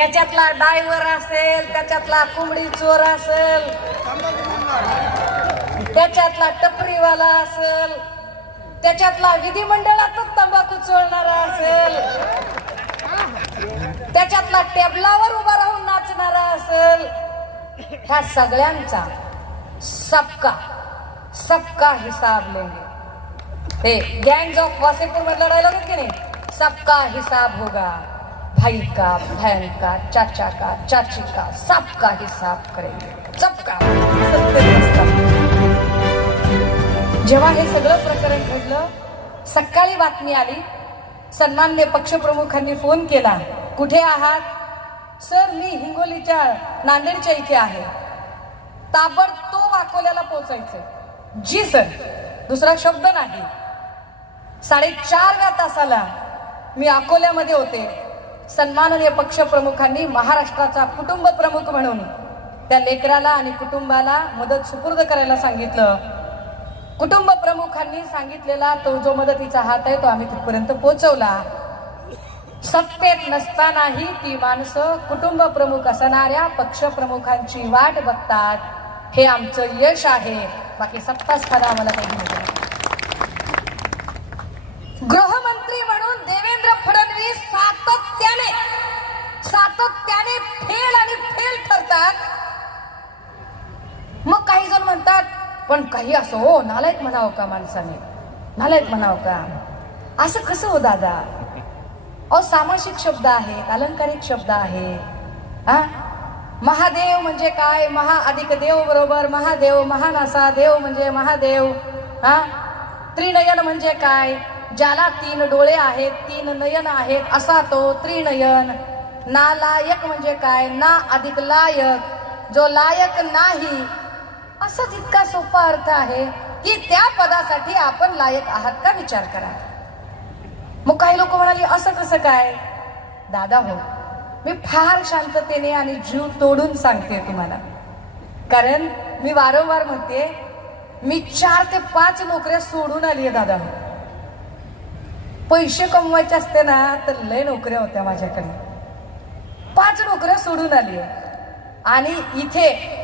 त्याच्यातला ड्रायव्हर असेल, त्याच्यातला कोंबडी चोर असेल, त्याच्यातला टपरीवाला असेल, त्याच्यातला विधिमंडळातच तंबाखू चोळणारा असेल, त्याच्यातला टेबलावर उभा राहून नाचणारा असेल, ह्या सगळ्यांचा सबका हिसाब लेंगे. ते गँग्स ऑफ वासेपुर मधला डायलॉग आहे की नाही, सबका हिसाब होगा, भाई का, बहन का, चाचा का, चाची का, सबका हिसाब करेंगे, सबका. जेव्हा हे सगळं प्रकरण घडलं, सकाळी बातमी आली, सन्माननीय पक्षप्रमुखांनी फोन केला, कुठे आहात? सर मी हिंगोलीच्या नांदेडच्या इथे आहे. ताबडतोब अकोल्याला पोहोचायचं. जी सर, दुसरा शब्द नाही. 4:30 तासाला मी अकोल्यामध्ये होते. सन्माननीय पक्षप्रमुखांनी महाराष्ट्राचा कुटुंब प्रमुख म्हणून त्या लेकराला आणि कुटुंबाला मदत सुपूर्द करायला सांगितलं. कुटुंब प्रमुखांनी सांगितलेला तो जो मदतीचा हात आहे तो आम्ही तिथपर्यंत पोहोचवला. सत्तेत नसतानाही ती माणसं कुटुंब प्रमुख असणाऱ्या पक्षप्रमुखांची वाट बघतात. हे आमचं यश आहे. बाकी सत्ता स्थान आम्हाला काही नाही. गृहमंत्री म्हणून देवेंद्र फडणवीस सातत्याने फेल ठरतात. मग काही जण म्हणतात पण काही असो हो, नालायक म्हणावं का माणसाने, नालायक म्हणावं का? असं कसं हो दादा? अहो सामासिक शब्द आहेत, अलंकारिक शब्द आहे. महादेव म्हणजे काय? महा अधिक देव बरोबर महादेव, महान असा देव म्हणजे महादेव. त्रिनयन म्हणजे काय? ज्याला 3 डोळे आहेत, 3 नयन आहेत, असा तो त्रिनयन. नालायक म्हणजे काय? ना अधिक लायक, जो लायक नाही. असंच इतका सोपा अर्थ आहे की त्या पदासाठी आपण लायक आहात का विचार करा. मग काही लोक म्हणाले असं कसं काय? दादा हो, मी फार शांततेने आणि जीव तोडून सांगते तुम्हाला, कारण मी वारंवार म्हणते मी 4 ते 5 नोकऱ्या सोडून आली आहे दादा. पैसे कमवायचे असते ना तर लय नोकऱ्या होत्या माझ्याकडे. 5 नोकऱ्या सोडून आली आहे. आणि इथे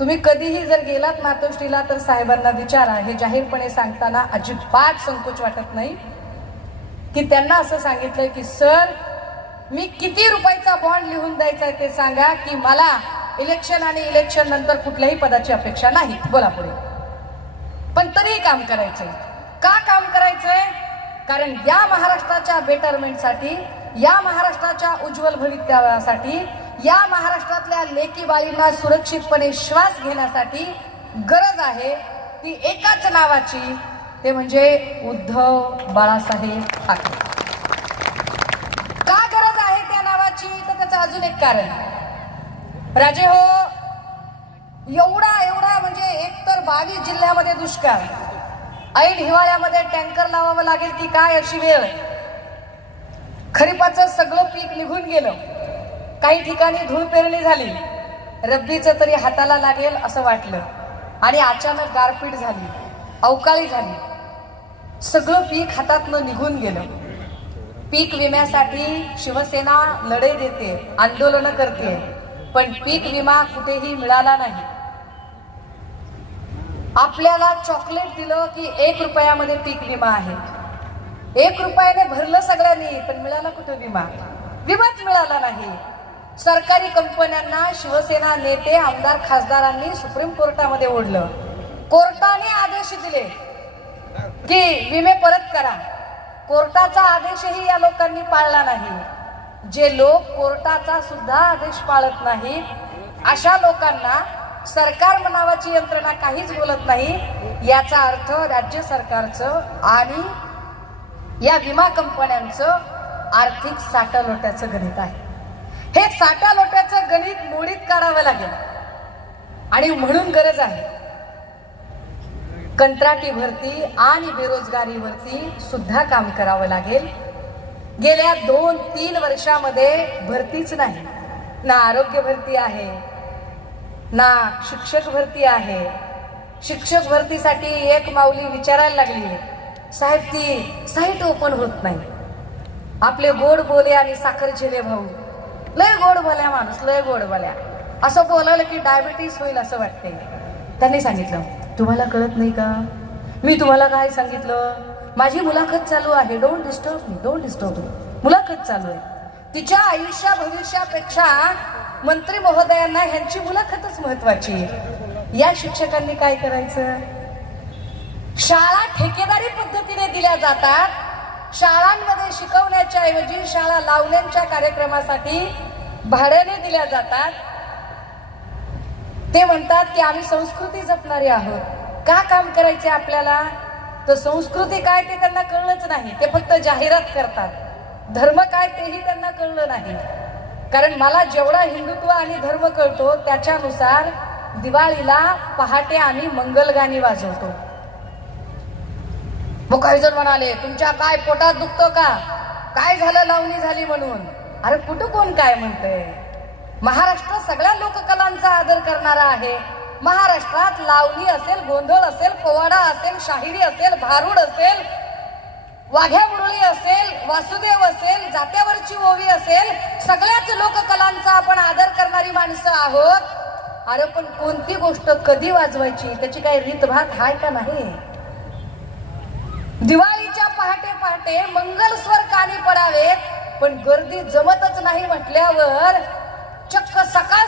तुम्ही कधीही जर गेलात मातोश्रीला तर साहेबांना विचारा. हे जाहीरपणे सांगताना अजिबात संकोच वाटत नाही की त्यांना असं सांगितलंय की सर मी किती रुपयाचा बॉन्ड लिहून द्यायचा आहे ते सांगा, की मला इलेक्शन आणि इलेक्शन नंतर कुठल्याही पदाची अपेक्षा नाही. बोला पुढे. पण तरीही काम करायचंय. का काम करायचंय? कारण या महाराष्ट्राच्या बेटरमेंटसाठी, या महाराष्ट्राच्या उज्ज्वल भवितव्यासाठी, या महाराष्ट्रातल्या लेकी बाळींना सुरक्षितपणे श्वास घेण्यासाठी गरज आहे ती एकाच नावाची, ते म्हणजे उद्धव बाळासाहेब ठाकरे. का गरज आहे त्या नावाची? तर त्याचं अजून एक कारण. राजे हो, एवढा म्हणजे एकतर 22 जिल्ह्यामध्ये दुष्काळ, ऐन हिवाळ्यामध्ये टँकर लावावं लागेल की काय अशी वेळ. खरीपाचं सगळं पीक निघून गेलं. काही ठिकाणी धूळ पेरणी झाली. रब्बीचं तरी हाताला लागेल असं वाटलं आणि अचानक गारपीट झाली, अवकाळी झाली. सगळं पीक हातातनं निघून गेलं. पीक विम्यासाठी शिवसेना लढाई देते, आंदोलन करते, पण पीक विमा कुठेही मिळाला नाही. आपल्याला चॉकलेट दिलं की 1 रुपयामध्ये पीक विमा आहे. 1 रुपयाने भरलं सगळ्यांनी, पण मिळाला कुठे विमा? विमाच मिळाला नाही. सरकारी कंपन्यांना शिवसेना नेते, आमदार, खासदारांनी सुप्रीम कोर्टामध्ये ओढलं. कोर्टाने आदेश दिले की विमे परत करा. कोर्टाचा आदेशही या लोकांनी पाळला नाही. जे लोक कोर्टाचा सुद्धा आदेश पाळत नाहीत, अशा लोकांना सरकार नावाची यंत्रणा काहीच बोलत नाही. याचा अर्थ राज्य सरकारचं आणि या विमा कंपन्यांचं आर्थिक साठालोट्याचं गणित आहे. हे साठालोट्याचं गणित मोडीत काढावं लागेल आणि म्हणून गरज आहे कंत्राटी भरती आणि बेरोजगारीवरती सुद्धा काम करावं लागेल. गेल्या 2-3 वर्षामध्ये भरतीच नाही. ना आरोग्य भरती आहे, ना शिक्षक भरती आहे. शिक्षक भरतीसाठी एक माऊली विचारायला लागली, साहेब ती साईट ओपन होत नाही. आपले गोड बोले आणि साखर झेले भाऊ लय गोड बोल्या माणूस, लय गोड बोल्या. असं बोलावलं की डायबिटीस होईल असं वाटते. त्यांनी सांगितलं, तुम्हाला कळत नाही का मी तुम्हाला काय सांगितलं? माझी मुलाखत चालू आहे, don't disturb me, don't disturb me. मुलाखत चालू आहे. तिच्या आयुष्या भविष्यापेक्षा मंत्री महोदयांना ह्यांची मुलाखतच महत्वाची आहे. या शिक्षकांनी काय करायचं? शाळा ठेकेदारी पद्धतीने दिल्या जातात. शाळांमध्ये शिकवण्याच्या ऐवजी शाळा लावण्यांच्या कार्यक्रमासाठी भाड्याने दिल्या जातात. ते म्हणतात की आम्ही संस्कृती जपणारे आहोत. का काम करायचे आपल्याला? तर संस्कृती काय ते त्यांना कळलंच नाही. ते फक्त जाहिरात करतात. धर्म काय तेही त्यांना कळलं नाही. कारण मला जेवढा हिंदुत्व आणि धर्म कळतो त्याच्यानुसार दिवाळीला पहाटे आम्ही मंगलगाणी वाजवतो. मग काही जण म्हणाले, तुमच्या काय पोटात दुखतो का? काय झालं लावणी झाली म्हणून? अरे कुठं कोण काय म्हणतंय? महाराष्ट्र सगळ्या लोककलांचा आदर करणारा आहे. महाराष्ट्रात लावणी असेल, गोंधळ असेल, पोवाडा असेल, शाहिरी असेल, भारुड असेल, वाघ्या मुरळी असेल, वासुदेव असेल, जात्यावरची ओवी असेल, सगळ्याच लोककलांचा आपण आदर करणारी माणसं आहोत. अरे पण कोणती गोष्ट कधी वाजवायची त्याची काही रीतभात हाय का नाही? दिवाळीच्या पहाटे पहाटे मंगलस्वर कानी पडावेत, पण गर्दी जमतच नाही म्हटल्यावर चक्क सकाळ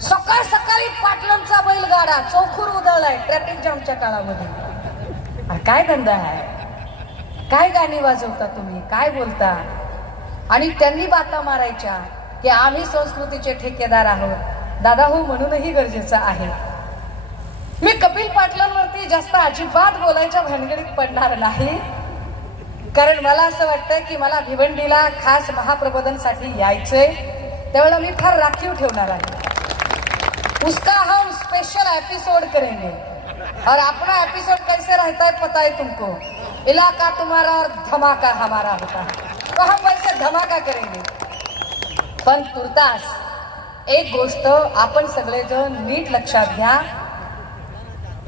सकाळी पाटलांचा बैलगाडा चौखूर उधळलाय ट्रॅफिक जामच्या काळामध्ये. काय धंदा आहे? काय गाणी वाजवता तुम्ही? काय बोलता? आणि त्यांनी बाता मारायच्या की आम्ही संस्कृतीचे ठेकेदार आहोत. दादा हो म्हणूनही गरजेचं आहे. मी कपिल पाटलांवरती जास्त अजिबात बोलायच्या भानगडीत पडणार नाही. कारण मला असं वाटतं की मला भिवंडीला खास महाप्रबोधनसाठी यायचंय. त्यावेळेला मी फार राखीव ठेवणार आहे. उसका हम स्पेशल एपिसोड करेंगे और अपना एपिसोड कैसे रहता है पता है तुमको? इलाका तुम्हारा और धमाका हमारा होता है, तो हम वैसे धमाका करेंगे. पण तुर्तास एक गोष्ट आपण सगळेजण नीट लक्षात घ्या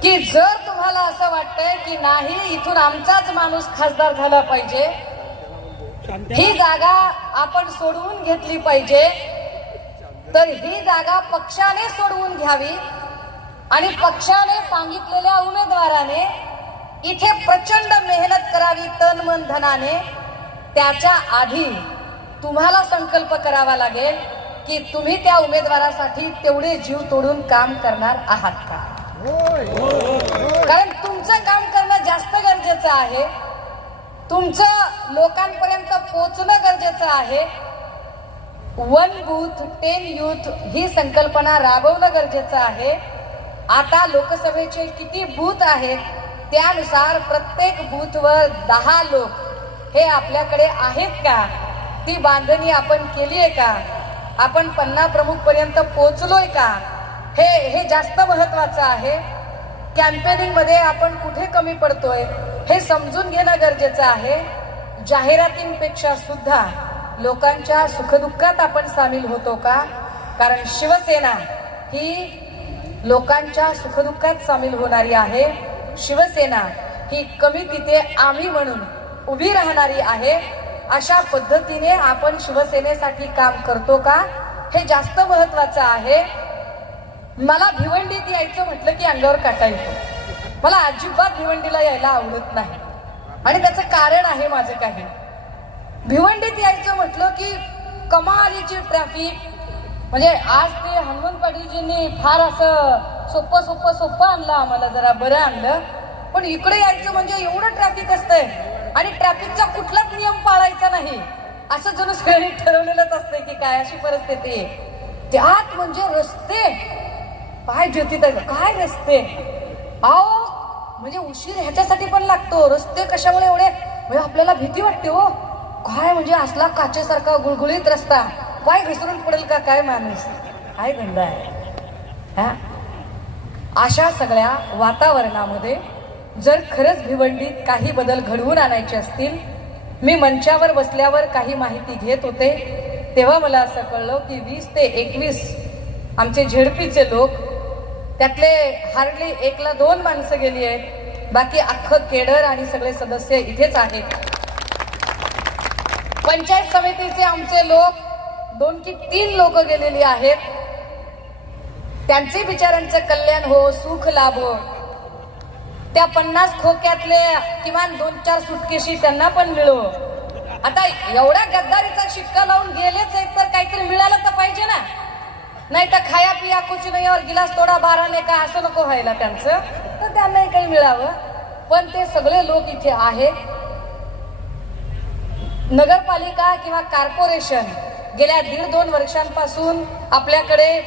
की जर तुम्हाला असं वाटतंय की नाही इथून आमचाच माणूस खासदार झाला पाहिजे, ही जागा आपण सोडवून घेतली पाहिजे, तर ही जागा पक्षाने सोडवून घ्यावी आणि पक्षाने सांगितलेल्या उमेदवाराने इथे प्रचंड मेहनत करावी तन मन धनाने. त्याच्या आधी तुम्हाला संकल्प करावा लागेल की तुम्ही त्या उमेदवारासाठी तेवढे जीव तोडून काम करणार आहात का? कारण तुमचं काम करणं जास्त गरजेचं आहे. तुमचं लोकांपर्यंत पोहोचणं गरजेचं आहे. 1 बूथ 10 यूथ ही संकल्पना राबवणं गरजेचं आहे. आता लोकसभेचे किती बूथ आहेत त्यानुसार प्रत्येक बूथवर 10 लोक हे आपल्याकडे आहेत का? ती बांधणी आपण केली आहे का? आपण 50 प्रमुख पर्यंत पोहोचलोय का? हे जास्त महत्वाचं आहे. कॅम्पेनिंग मध्ये आपण कुठे कमी पडतोय हे समजून घेणं गरजेचं आहे. जाहिरातींपेक्षा सुद्धा लोकांच्या सुखदुःखात आपण सामील होतो का? कारण शिवसेना ही लोकांच्या सुखदुःखात सामील होणारी आहे. शिवसेना ही कमी तिथे आम्ही म्हणून उभी राहणारी आहे. अशा पद्धतीने आपण शिवसेनेसाठी काम करतो का हे जास्त महत्वाचं आहे. मला भिवंडीत यायचं म्हटलं की अंगावर काटा येतो. मला अजिबात भिवंडीला यायला आवडत नाही आणि त्याचं कारण आहे माझं काही. भिवंडीत यायचं म्हटलं की कमालीची ट्रॅफिक. म्हणजे आज ते हनुमंत पाटीलजींनी फार असं सोपं आणलं आम्हाला, जरा बरं आणलं. पण इकडे यायचं म्हणजे एवढं ट्रॅफिक असतंय आणि ट्रॅफिकचा कुठलाच नियम पाळायचा नाही असं जणू सगळ्यांनी ठरवलेलंच असतंय की काय अशी परिस्थिती आहे. त्यात म्हणजे रस्ते पाय ज्योतिता काय रस्ते आओ, म्हणजे उशीर ह्याच्यासाठी पण लागतो. रस्ते कशामुळे एवढे म्हणजे आपल्याला भीती वाटते हो. काय म्हणजे असला काचेसारखा गुळगुळीत रस्ता, पाय घसरून पडेल का काय माणूस? काय धंदा आहे हा? अशा सगळ्या वातावरणामध्ये जर खरंच भिवंडीत काही बदल घडवून आणायचे असतील, मी मंचावर बसल्यावर काही माहिती घेत होते तेव्हा मला असं कळलं की 20 ते 21 आमचे झेडपीचे लोक, त्यातले हार्डली 1 ला 2 माणसं गेली आहेत. बाकी अख्खं केडर आणि सगळे सदस्य इथेच आहेत. पंचायत समितीचे आमचे लोक 2 की 3 लोक गेलेली आहेत. त्यांचे बिचारांचं कल्याण हो, सुख लाभो. त्या 50 खोक्यातले किमान 2-4 सुटकेशी त्यांना पण मिळो. आता एवढा गद्दारीचा शिक्का लावून गेलेच आहेत तर काहीतरी मिळालं तर पाहिजे ना. नाही तर खाया पिया कुछ नाही और गिलास तोडा 12 ने का असं नको व्हायला त्यांचं. तर त्यांनाही काही मिळावं. पण ते सगळे लोक इथे आहेत. नगरपालिका किंवा कॉर्पोरेशन गेल्या 1.5-2 वर्षांपासून आपल्याकडे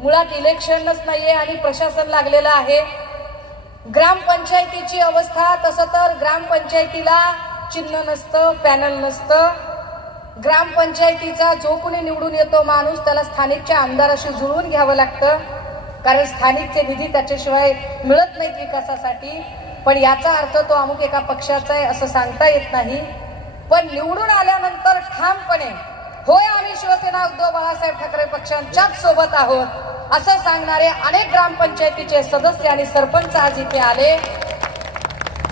मुळात इलेक्शनच नाहीये आणि प्रशासन लागलेलं आहे. ग्रामपंचायतीची अवस्था, तसं तर ग्रामपंचायतीला चिन्ह नसतं, पॅनल नसतं. ग्रामपंचायतीचा जो कोणी निवडून येतो माणूस त्याला स्थानिकच्या आमदाराशी जुळवून घ्यावं लागतं, कारण स्थानिकचे निधी त्याच्याशिवाय मिळत नाहीत विकासासाठी. पण याचा अर्थ तो अमुक एका पक्षाचा आहे असं सांगता येत नाही. पण निवडून आल्यानंतर ठामपणे होय आम्ही शिवसेना उद्धव बाळासाहेब ठाकरे पक्षांच्याच सोबत आहोत असं सांगणारे अनेक ग्रामपंचायतीचे सदस्य आणि सरपंच आज इथे आले.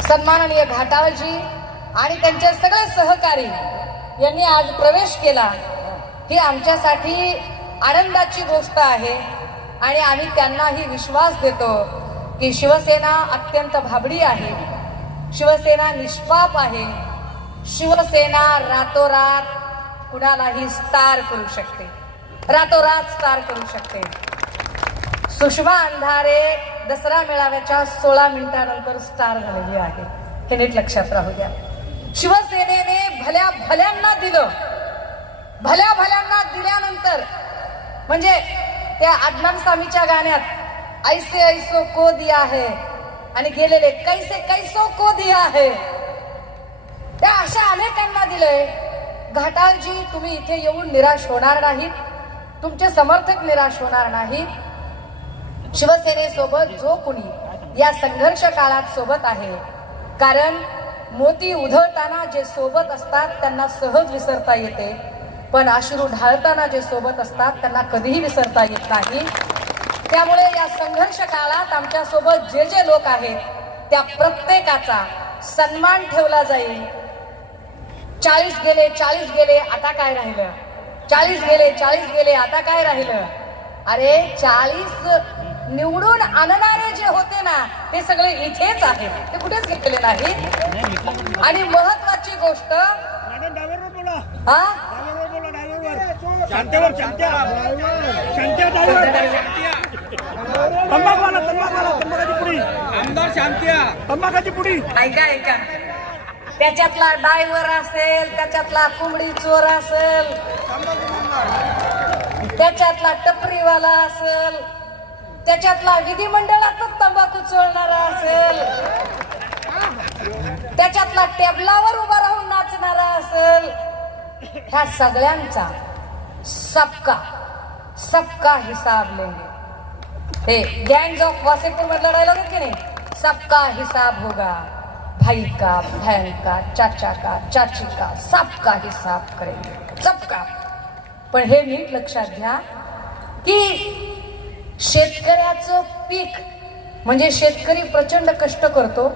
सन्माननीय घाटाळजी आणि त्यांचे सगळे सहकारी यांनी आज प्रवेश केला. ही आमच्यासाठी आनंदाची गोष्ट आहे आणि आम्ही त्यांनाही विश्वास देतो की शिवसेना अत्यंत भाबडी आहे, शिवसेना निष्पाप आहे, शिवसेना रातोरात कुणालाही स्टार करू शकते, रातोरात स्टार करू शकते. सुषमा अंधारे दसरा मेळाव्याच्या 16 मिनिटांनंतर स्टार झालेली आहे, हे नीट लक्षात राहू द्या. शिवसेनेने भल्या भल्यांना दिलं, भल्या भल्यांना दिल्यानंतर म्हणजे त्या अदनान सामीच्या गाण्यात ऐसे ऐसो को दिया है आणि गेलेले कैसे कैसो को दिया है, त्या अशा अनेकांना दिलंय. घाटाळजी तुम्ही इथे येऊन निराश होणार नाहीत, तुमचे समर्थक निराश होणार नाहीत. शिवसेनेसोबत जो कुणी या संघर्ष काळात सोबत आहे, कारण मोती उधळताना जे सोबत असतात त्यांना सहज विसरता येते, पण अश्रू ढाळताना जे सोबत असतात त्यांना कधीही विसरता येत नाही. त्यामुळे या संघर्ष काळात आमच्या सोबत जे जे लोक आहेत त्या प्रत्येकाचा सन्मान ठेवला जाईल. 40 गेले आता काय राहिलं, 40 गेले आता काय राहिलं. अरे 40 निवडून आणणारे जे होते ना ते सगळे इथेच आहेत, ते कुठेच गेलेले नाही. आणि महत्वाची गोष्ट हा ऐका, त्याच्यातला ड्रायव्हर असेल, त्याच्यातला कोंबडी चोर असेल, त्याच्यातला टपरीवाला असेल, त्याच्यातला विधिमंडळातच तंबाखू चोळणारा असेल, त्याच्यातला टेबलावर उभा राहून नाचणारा असेल, ह्या सगळ्यांचा सबका हिसाब लेंगे. हे गँग्स ऑफ वासेपूर मधला डायलॉग आहे की नाही, सबका हिसाब होगा, भाई का, बहन का, चाचा का, चाची का, सबका हिसाब करेंगे, सबका. पण हे नीट लक्षात घ्या की शेतकऱ्याचं पीक म्हणजे शेतकरी प्रचंड कष्ट करतो,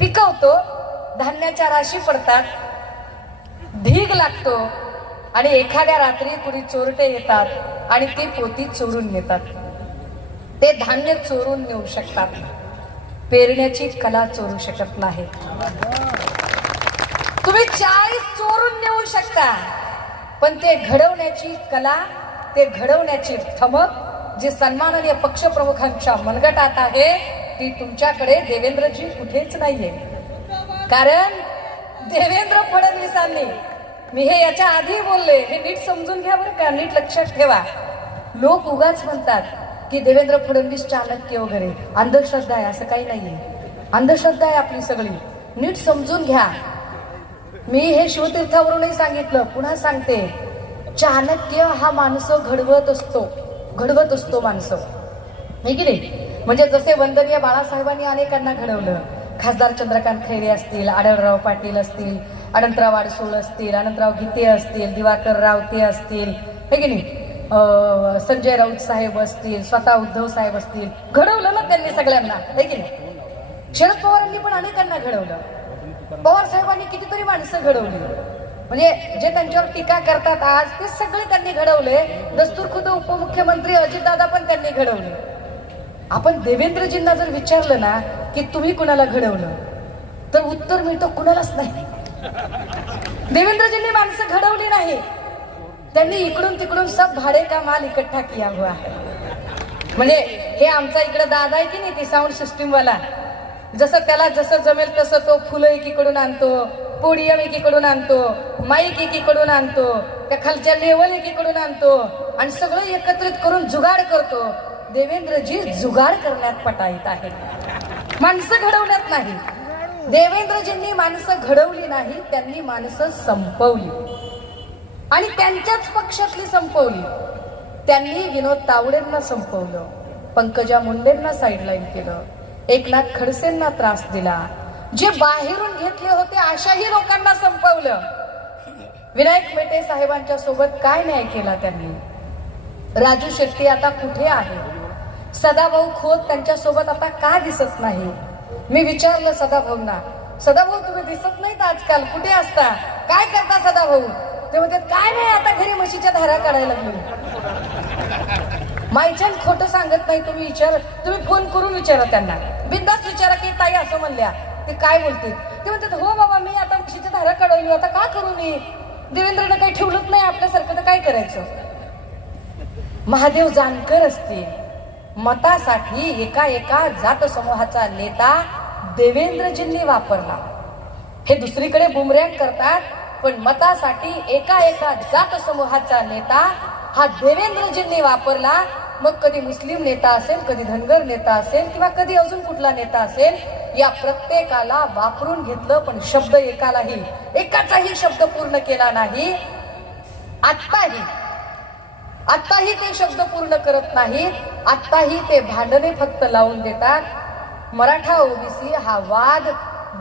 पिकवतो, धान्याच्या राशी पडतात, ढीग लागतो आणि एखाद्या रात्री कुणी चोरटे येतात आणि ती पोती चोरून नेतात. ते धान्य चोरून नेऊ शकतात, पेरण्याची कला चोरू शकत नाही. तुम्ही 40 चोरून नेऊ शकता, पण ते घडवण्याची कला, ते घडवण्याची ठमक जी सन्माननीय पक्षप्रमुखांच्या मनगटात आहे ती तुमच्याकडे देवेंद्रजी कुठेच नाहीये. कारण देवेंद्र फडणवीसांनी, मी हे याच्या आधी बोलले, हे नीट समजून घ्या बरं का, नीट लक्षात ठेवा. लोक उगाच म्हणतात की देवेंद्र फडणवीस चाणक्य वगैरे, अंधश्रद्धा आहे, असं काही नाहीये. अंधश्रद्धा आहे आपली सगळी, नीट समजून घ्या. मी हे शिवतीर्थावरूनही सांगितलं, पुन्हा सांगते, चाणक्य हा माणसं घडवत असतो माणसं, हे की नाही. म्हणजे जसे वंदनीय बाळासाहेबांनी अनेकांना घडवलं, खासदार चंद्रकांत खैरे असतील, आढळराव पाटील असतील, अनंतराव अडसूळ असतील, अनंतराव गीते असतील, दिवाकर रावते असतील, हे की नाही, संजय राऊत साहेब असतील, स्वतः उद्धव साहेब असतील, घडवलं ना त्यांनी सगळ्यांना, हे की नाही. शरद पवारांनी पण अनेकांना घडवलं, पवार साहेबांनी कितीतरी माणसं घडवली. म्हणजे जे त्यांच्यावर टीका करतात आज ते सगळे त्यांनी घडवले. दस्तूरखुद्द उपमुख्यमंत्री अजितदादा पण त्यांनी घडवले. आपण देवेंद्रजींना जर विचारलं ना की तुम्ही कुणाला घडवलं तर उत्तर मिळतं कुणालाच नाही. देवेंद्रजींनी माणसं घडवली नाही, त्यांनी इकडून तिकडून सब भाडे का माल इकट्ठा किया हुआ है. म्हणजे हे आमचा इकडे दादा आहे की नाही ती साऊंड सिस्टीम वाला, जसं त्याला जसं जमेल तसं तो फुलं एकीकडून आणतो, पोडियम एकीकडून आणतो, माईक एकीकडून आणतो, त्या खालच्या लेवल एकीकडून आणतो आणि सगळं एकत्रित करून जुगाड करतो. देवेंद्रजी जुगाड करण्यात पटाईत आहे, माणसं घडवण्यात नाही. देवेंद्रजींनी माणसं घडवली नाही, त्यांनी माणसं संपवली आणि त्यांच्याच पक्षातली संपवली. त्यांनी विनोद तावडेंना संपवलं, पंकजा मुंडेंना साईडलाईन केलं, एकनाथ खडसेंना त्रास दिला, जे बाहेरून घेतले होते अशाही लोकांना संपवलं. विनायक मेटे साहेबांच्या सोबत काय न्याय केला त्यांनी. राजू शेट्टी आता कुठे आहे, सदाभाऊ खोत त्यांच्यासोबत आता का दिसत नाही. मी विचारलं सदाभाऊंना, सदाभाऊ तुम्ही दिसत नाहीत आजकाल, कुठे असता, काय करता सदाभाऊ. ते म्हणतात काय नाही आता घरी म्हशीच्या धारा काढायला लागलो. मायचन खोटं सांगत नाही. तुम्ही फोन करून विचारा त्यांना, बिनधास्त विचारा की ताई असं म्हणल्या, ते काय बोलते. ते म्हणतात हो बाबा मी आता म्हशीच्या धारा काढवली, आता का करू मी, देवेंद्रनं काही ठेवलंच नाही आपल्यासारखं तर काय करायचं. महादेव जानकर असते, मतासाठी एका जात समूहाचा नेता देवेंद्रजींनी वापरला. हे दुसरीकडे बुमरँग करतात, पण मतासाठी एका जात समूहाचा नेता हा देवेंद्रजींनी वापरला. मग कधी मुस्लिम नेता असेल, कधी धनगर नेता असेल किंवा कधी अजून कुठला नेता असेल, या प्रत्येकाला वापरून घेतलं, पण शब्द एकाचाही शब्द पूर्ण केला नाही. आत्ताही ते शब्द पूर्ण करत नाहीत. आत्ताही ते भांडणे फक्त लावून देतात. मराठा ओबीसी हा वाद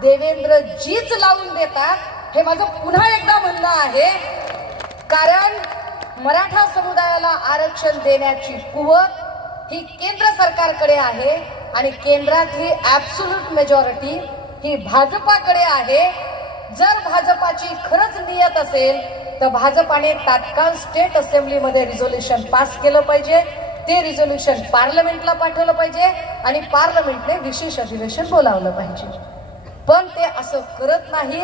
देवेंद्रजीच लावून देतात, हे माझं पुन्हा एकदा म्हणणं आहे. कारण मराठा समुदायाला आरक्षण देण्याची कुवत ही केंद्र सरकारकडे आहे आणि केंद्रातली ऍब्सोल्यूट मेजॉरिटी ही भाजपाकडे आहे. जर भाजपाची खरंच नियत असेल तर भाजपाने तात्काळ स्टेट असेंब्लीमध्ये रिझोल्युशन पास केलं पाहिजे. ते रिझोल्युशन पार्लमेंटला पाठवलं पाहिजे आणि पार्लमेंटने विशेष अधिवेशन बोलावलं पाहिजे. पण ते असं करत नाही,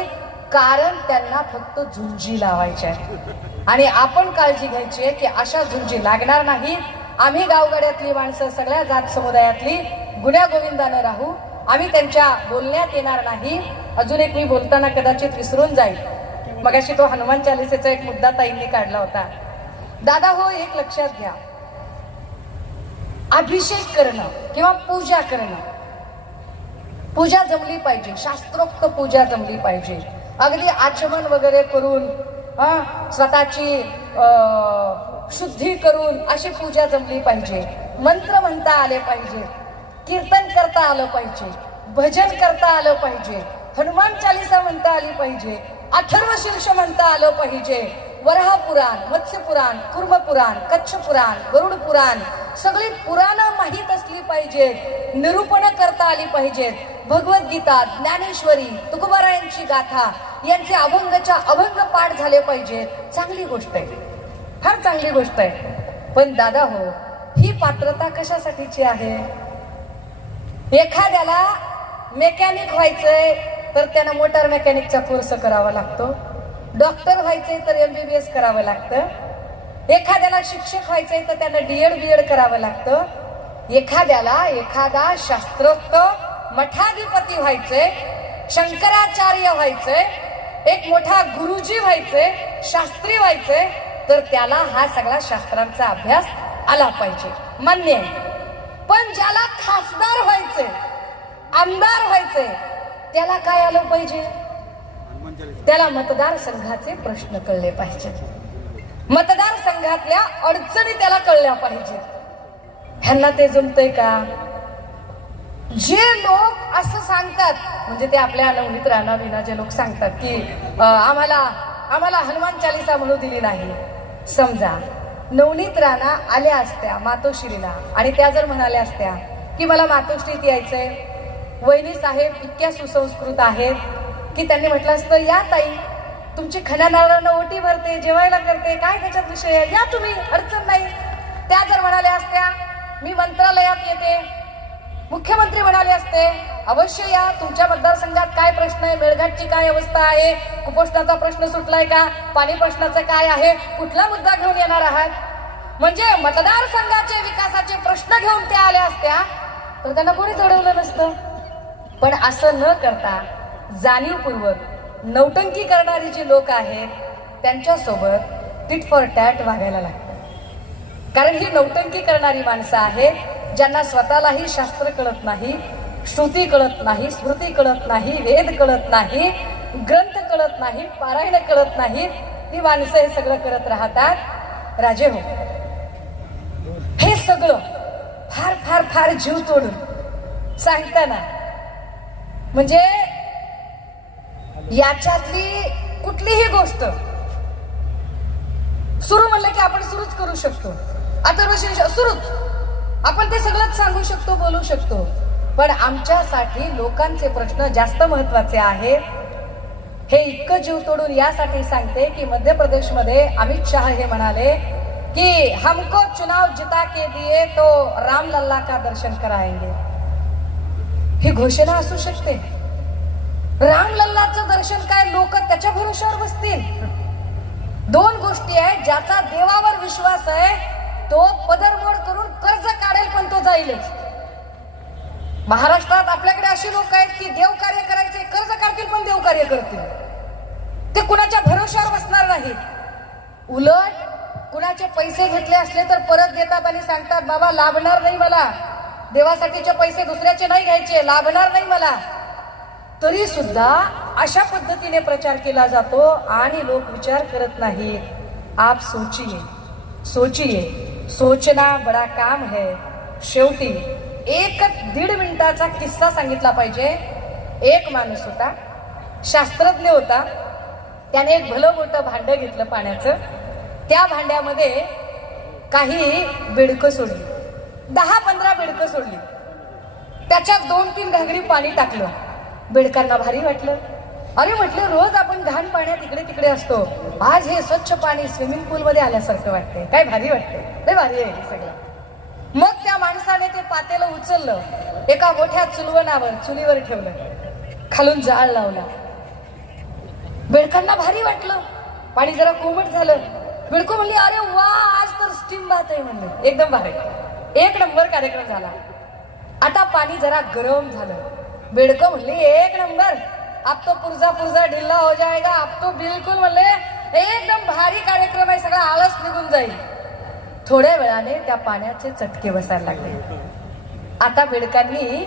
कारण त्यांना फक्त झुंजी लावायच्या आणि आपण काळजी घ्यायची आहे की अशा झुंजी लागणार नाही. आम्ही गावगाड्यातली माणसं सगळ्या जात समुदायातली गुण्यागोविंदानं राहू, आम्ही त्यांच्या बोलण्यात येणार नाही. अजून एक मी बोलताना कदाचित विसरून जाईल, मगाशी तो हनुमान चालिसेचा एक मुद्दा ताईंनी काढला होता. दादा हो, एक लक्षात घ्या, अभिषेक करणं किंवा पूजा करणं, पूजा जमली पाहिजे, शास्त्रोक्त पूजा जमली पाहिजे. अगदी आचमन वगैरे करून स्वतःची शुद्धी करून अशी पूजा जमली पाहिजे. मंत्र म्हणता आले पाहिजे, कीर्तन करता आलं पाहिजे, भजन करता आलं पाहिजे, हनुमान चालिसा म्हणता आली पाहिजे, अथर्व शीर्ष म्हणता आलं पाहिजे, वराह पुराण, मत्स्य पुराण, कुर्म पुराण, कच्छ पुराण, गरुड पुराण, सगळी पुराणं माहीत असली पाहिजेत, निरूपण करता आली पाहिजेत. भगवद्गीता, ज्ञानेश्वरी, तुकोबारायांची गाथा यांचे अभंगाच्या अभंग पाठ झाले पाहिजेत. चांगली गोष्ट आहे, फार चांगली गोष्ट आहे. पण दादा हो, ही पात्रता कशासाठीची आहे. एखाद्याला मेकॅनिक व्हायचंय तर त्यानं मोटार मेकॅनिकचा कोर्स करावा लागतो, डॉक्टर व्हायचंय तर MBBS करावं लागतं, एखाद्याला शिक्षक व्हायचंय तर त्यानं DED करावं लागतं, एखाद्याला एखादा शास्त्रोक्त मठाधिपती व्हायचंय, शंकराचार्य व्हायचंय, एक मोठा गुरुजी व्हायचंय, शास्त्री व्हायचंय, तर त्याला हा सगळा शास्त्रांचा अभ्यास आला पाहिजे, मान्य आहे. पण ज्याला खासदार व्हायचंय, आमदार व्हायचंय, त्याला काय आलं पाहिजे, त्याला मतदारसंघाचे प्रश्न कळले पाहिजे, मतदारसंघातल्या अडचणी त्याला कळल्या पाहिजे. ह्यांना ते जमतंय का. जे लोक असं सांगतात, म्हणजे ते आपल्या नवनीत राणा विना जे लोक सांगतात की आम्हाला हनुमान चालिसा म्हणू दिली नाही. समजा नवनीत राणा आल्या असत्या मातोश्रीला आणि त्या जर म्हणाल्या असत्या की मला मातोश्रीत यायचंय, वहिनी साहेब इतक्या सुसंस्कृत आहेत की त्यांनी म्हटलं असतं या ताई तुमची खण्या नारळांना ओटी भरते, जेवायला करते, काय त्याच्यात विषय आहे, या तुम्ही, अडचण नाही. त्या जर म्हणाल्या असत्या मी मंत्रालयात येते, मुख्यमंत्री म्हणाले असते अवश्य या, तुमच्या मतदारसंघात काय प्रश्न आहे, मेळघाटची काय अवस्था आहे, कुपोषणाचा प्रश्न सुटलाय का, पाणी प्रश्नाचं काय आहे, कुठला मुद्दा घेऊन येणार आहात, म्हणजे मतदारसंघाचे विकासाचे प्रश्न घेऊन त्या आल्या असत्या तर त्यांना कोणी चढवलं नसतं. पण असं न करता जाणीवपूर्वक नौटंकी करणारी जी लोक आहेत त्यांच्यासोबत टिट फॉर टॅट वागायला लागतं. कारण ही नौटंकी करणारी माणसं आहेत ज्यांना स्वतःलाही शास्त्र कळत नाही, श्रुती कळत नाही, स्मृती कळत नाही, वेद कळत नाही, ग्रंथ कळत नाही, पारायण कळत नाही. ती माणसं हे सगळं करत राहतात. राजे हो, हे सगळं फार फार फार जीव तोडून सांगताना म्हणजे याच्यातली कुठलीही गोष्ट सुरू म्हणलं की आपण सुरूच करू शकतो. अथर्वशीर्ष सुरूच, आपण ते सगळंच सांगू शकतो, बोलू शकतो. पण आमच्यासाठी लोकांचे प्रश्न जास्त महत्वाचे आहेत. हे इतकं जीव तोडून यासाठी सांगते की मध्य प्रदेशमध्ये अमित शाह हे म्हणाले कि हमको चुनाव जिता के दिए तो राम लल्ला का दर्शन कराएंगे. ही घोषणा असू शकते. राम लल्लाचं दर्शन काय लोक त्याच्या भरोशावर बसतील? दोन गोष्टी आहेत. ज्याचा देवावर विश्वास आहे तो पदरमोड करून कर्ज काढेल पण तो जाईलच. महाराष्ट्रात आपल्याकडे अशी लोक आहेत की देव कार्य करायचे, कर्ज काढतील पण देव कार्य करतील. ते कुणाच्या भरोशावर बसणार नाहीत. उलट कुणाचे पैसे घेतले असले तर परत देतात आणि सांगतात बाबा लाभणार नाही मला, देवासाठीचे पैसे दुसऱ्याचे नाही घ्यायचे, लाभणार नाही मला. तरी सुद्धा अशा पद्धतीने प्रचार केला जातो आणि लोक विचार करत नाही. आप सोचिए, सोचिए, सोचना बडा काम है. शेवटी एकच 1.5 मिनिटाचा किस्सा सांगितला पाहिजे. एक माणूस होता, शास्त्रज्ञ होता. त्याने एक भलं मोठं भांड घेतलं पाण्याचं. त्या भांड्यामध्ये काही बेडकं सोडली, 10-15 बेडकं सोडली. त्याच्यात 2-3 घागरी पाणी टाकलं. बेडकांना भारी वाटलं. अरे म्हटलं रोज आपण घाण पाण्यात इकडे तिकडे असतो, आज हे स्वच्छ पाणी स्विमिंग पूल मध्ये आल्यासारखं वाटतंय, काय भारी वाटतंय, लय भारी आहे हे सगळं. मग त्या माणसाने ते पातेलं उचललं, एका मोठ्या चुलीवर ठेवलं, खालून जाळ लावला. बेडकांना भारी वाटलं, पाणी जरा कोमट झालं. बेडको म्हणली अरे वा आज तर स्टीम भात आहे म्हणले, एकदम भारी, एक नंबर कार्यक्रम झाला. आता पाणी जरा गरम झालं. बेडको म्हणली एक नंबर, अब तो पुर्जा ढिल्ला हो जाएगा, अब तो बिलकुल म्हणले एकदम भारी कार्यक्रम आहे, सगळा आळस निघून जाईल. थोड्या वेळाने त्या पाण्याचे चटके बसायला लागले. आता बेडकांनी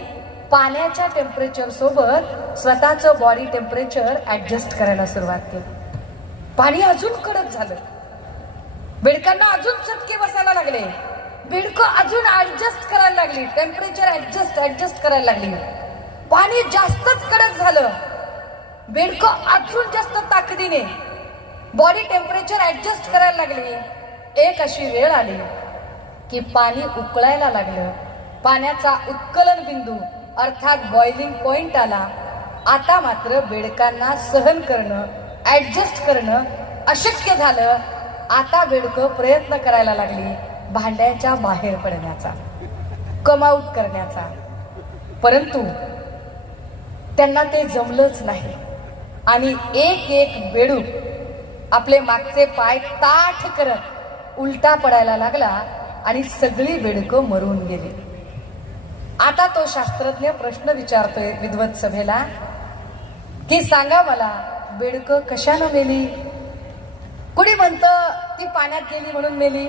पाण्याच्या टेम्परेचर सोबत स्वतःचं बॉडी टेम्परेचर ऍडजस्ट करायला सुरुवात केली. पाणी अजून कडक झालं. बेडकांना अजून चटके बसायला लागले. बेडकं अजून ऍडजस्ट करायला लागली, टेम्परेचर ऍडजस्ट करायला लागली. पाणी जास्तच कडक झालं. बेडकं अजून जास्त ताकदीने बॉडी टेम्परेचर ऍडजस्ट करायला लागली. एक अशी वेळ आली की पाणी उकळायला लागलं. पाण्याचा उत्कलन बिंदू अर्थात बॉइलिंग पॉइंट आला. आता मात्र बेडकांना सहन करणं, ऍडजस्ट करणं अशक्य झालं. आता बेडकं प्रयत्न करायला लागली भांड्याच्या बाहेर पडण्याचा, कमआउट करण्याचा. परंतु त्यांना ते जमलंच नाही आणि एक बेडूक आपले मागचे पाय ताठ करत उलटा पडायला लागला आणि सगळी बेडकं मरून गेली. आता तो शास्त्रज्ञ प्रश्न विचारतोय विद्वत सभेला की सांगा मला बेडकं कशानं मेली? कुणी म्हणतं ती पाण्यात गेली म्हणून मेली,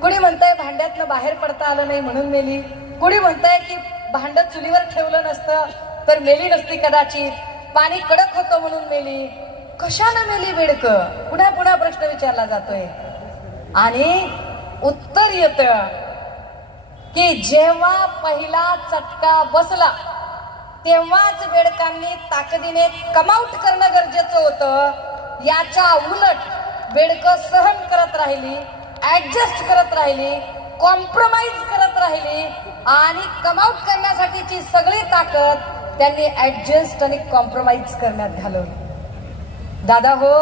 कुणी म्हणतंय भांड्यातनं बाहेर पडता आलं नाही म्हणून मेली, कुणी म्हणतंय की भांड चुलीवर ठेवलं नसतं तर मेली नसती कदाचित, पाणी कडक होतं म्हणून मेली. कशानं मेली बेडकं? पुन्हा पुन्हा प्रश्न विचारला जातोय आणि उत्तर येतं की जेव्हा पहिला चटका बसला तेव्हाच बेडकांनी ताकदीने कमआउट करणं गरजेचं होतं. याच्या उलट बेडकं सहन करत राहिली, ऍडजस्ट करत राहिली, कॉम्प्रोमाइज करत राहिली आणि कमआउट करण्यासाठीची सगळी ताकद त्यांनी ऍडजस्ट आणि कॉम्प्रोमाइज करण्यात घालवली. दादा हो,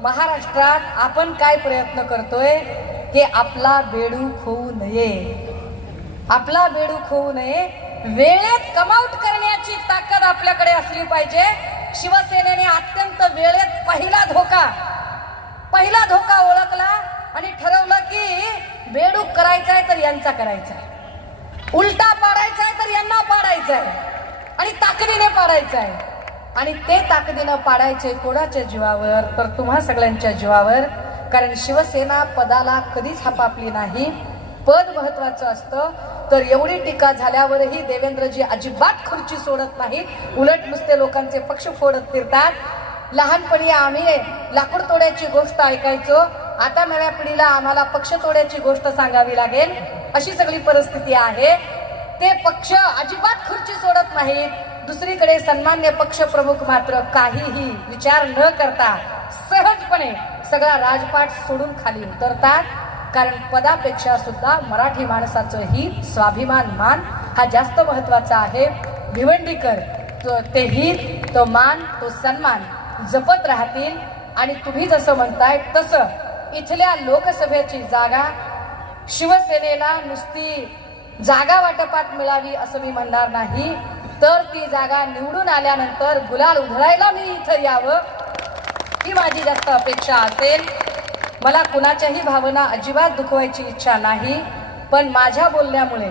महाराष्ट्रात आपण काय प्रयत्न करतोय की आपला बेडूक होऊ नये, आपला बेडूक होऊ नये. वेळेत कमावट करण्याची ताकद आपल्याकडे असली पाहिजे. शिवसेनेने अत्यंत वेळेत पहिला धोका ओळखला आणि ठरवलं की बेडूक करायचा आहे तर यांचा करायचा आहे, उलटा पाडायचा आहे तर यांना पाडायचा आहे आणि ताकदीने पाडायचा आहे. आणि ते ताकदीनं पाडायचे कोणाच्या जीवावर तर तुम्हा सगळ्यांच्या जीवावर. कारण शिवसेना पदाला कधीच हपापली नाही. पद महत्वाचं असतं. तर एवढी टीका झाल्यावरही देवेंद्रजी अजिबात खुर्ची सोडत नाही, उलट नुसते लोकांचे पक्ष फोडत फिरतात. लहानपणी आम्ही लाकूड तोड्याची गोष्ट ऐकायचो, आता नव्या पिढीला आम्हाला पक्ष तोड्याची गोष्ट सांगावी लागेल, अशी सगळी परिस्थिती आहे. ते पक्ष अजिबात खुर्ची सोडत नाहीत. दुसरीकडे सन्मान्य पक्ष प्रमुख मात्र काहीही विचार न करता सहजपणे सगळा राजपाट सोडून खाली उतरतात. कारण पदापेक्षा सुद्धा मराठी माणसाचं ही स्वाभिमान मान हा जास्त महत्वाचा आहे. भिवंडीकर ते हित, तो मान, तो सन्मान जपत राहतील. आणि तुम्ही जसं म्हणताय तसं इथल्या लोकसभेची जागा शिवसेनेला नुसती जागा वाटपात मिळावी असं मी म्हणणार नाही, तर ती जागा निवडून आल्यानंतर गुलाल उधळायला मी इथं यावं ही माझी जास्त अपेक्षा असेल. मला कुणाच्याही भावना अजिबात दुखवायची इच्छा नाही. पण माझ्या बोलण्यामुळे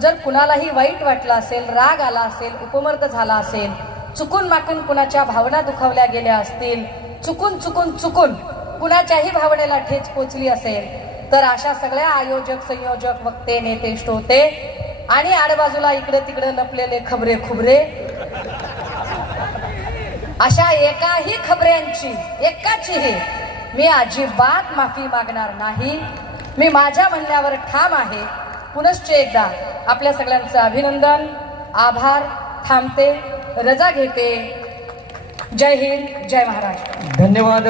जर कुणालाही वाईट वाटलं असेल, राग आला असेल, उपमर्द झाला असेल, चुकून माकून कुणाच्या भावना दुखावल्या गेल्या असतील, चुकून कुणाच्याही भावनेला ठेच पोचली असेल, तर अशा सगळ्या आयोजक, संयोजक, वक्ते, नेते, श्रोते आणि आडबाजूला इकडे तिकडे लपलेले खबरे खुबरे, अशा एकाही खबऱ्यांची एकाचीही मी अजिबात माफी मागणार नाही. मी माझ्या म्हणण्यावर ठाम आहे. पुनश्च एकदा आपल्या सगळ्यांचं अभिनंदन, आभार. थांबते, रजा घेते. जय हिंद, जय महाराष्ट्र. धन्यवाद.